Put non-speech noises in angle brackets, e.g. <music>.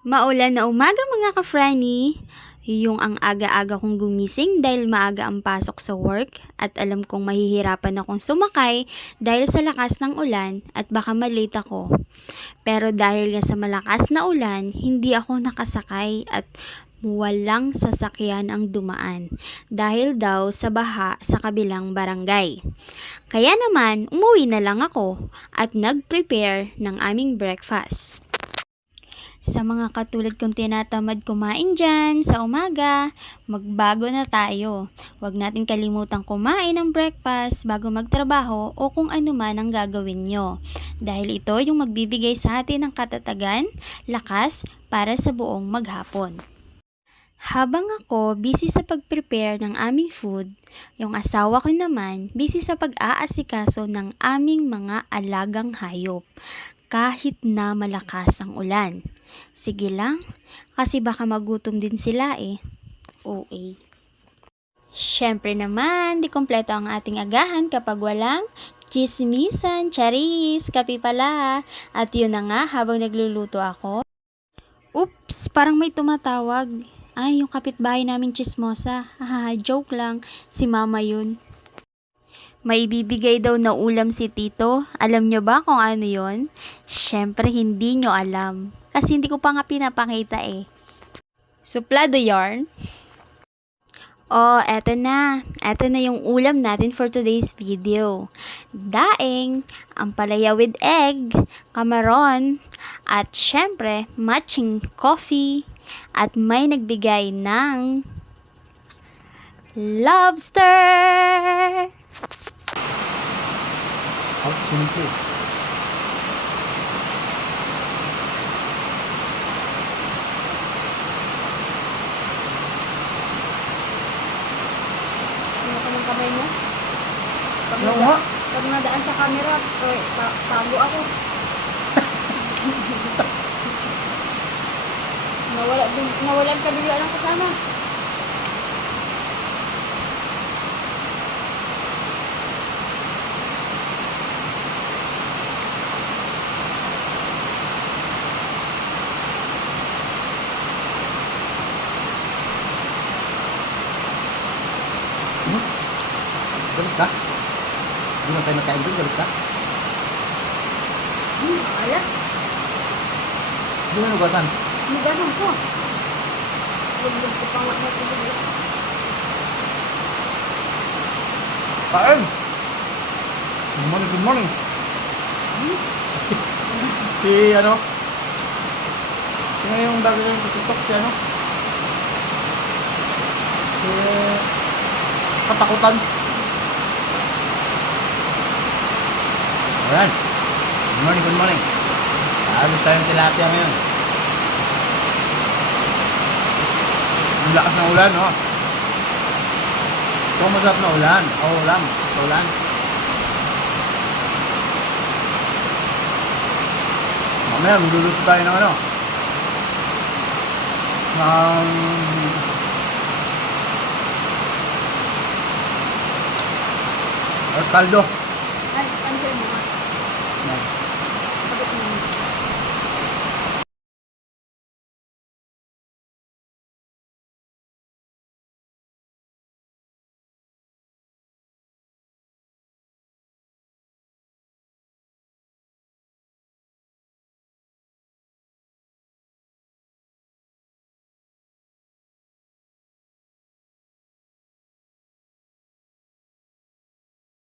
Maulan na umaga mga ka-Franny. Yung ang aga-aga kong gumising dahil maaga ang pasok sa work at alam kong mahihirapan akong sumakay dahil sa lakas ng ulan at baka malate ako. Pero dahil nga sa malakas na ulan, hindi ako nakasakay at walang sasakyan ang dumaan dahil daw sa baha sa kabilang barangay. Kaya naman, umuwi na lang ako at nag-prepare ng aming breakfast. Sa mga katulad kong tinatamad kumain dyan sa umaga, magbago na tayo. Huwag natin kalimutang kumain ng breakfast bago magtrabaho o kung ano man ang gagawin nyo. Dahil ito yung magbibigay sa atin ng katatagan, lakas para sa buong maghapon. Habang ako busy sa pag-prepare ng aming food, yung asawa ko naman busy sa pag-aasikaso ng aming mga alagang hayop kahit na malakas ang ulan. Sige lang, kasi baka magutom din sila eh. OA. Siyempre naman, di kompleto ang ating agahan kapag walang chismisan, charis, kape pala. At yun na nga, habang nagluluto ako. Oops, parang may tumatawag. Ay, yung kapitbahay namin chismosa. Haha, joke lang. Si mama yun. May bibigay daw na ulam si Tito. Alam nyo ba kung ano yon? Siyempre, hindi nyo alam. Kasi hindi ko pa nga pinapakita eh. Suplado yarn. Oh, eto na. Eto na yung ulam natin for today's video. Daing, ampalaya with egg, kamaron, at syempre, matching coffee, at may nagbigay ng lobster! Out simple. Kamay mo? Pag, Ano nga? pag nadaan sa camera, eh, pa- pago ako. <laughs> nawala, nawalan ka bigla ng kasama. Ano? Galit ka? Hindi na tayo nakain doon, galit ka? Hmm, ala, Hindi mo nagugasan. mugasan ko. Lugbog ko pa nga natulog. Kain! Good morning, good morning. <laughs> si ano? Sino yung dati sa TikTok? Si ano? Si... Katakutan. Ayan. Good morning, good morning. Ayos tayong tilapia ngayon. Ang lakas ng ulan, no? Ito masarap na ulan. Oo, ulan. Sa ulan. Mamaya, magluluto tayo ng ano? Ng... Arroz caldo. Amen.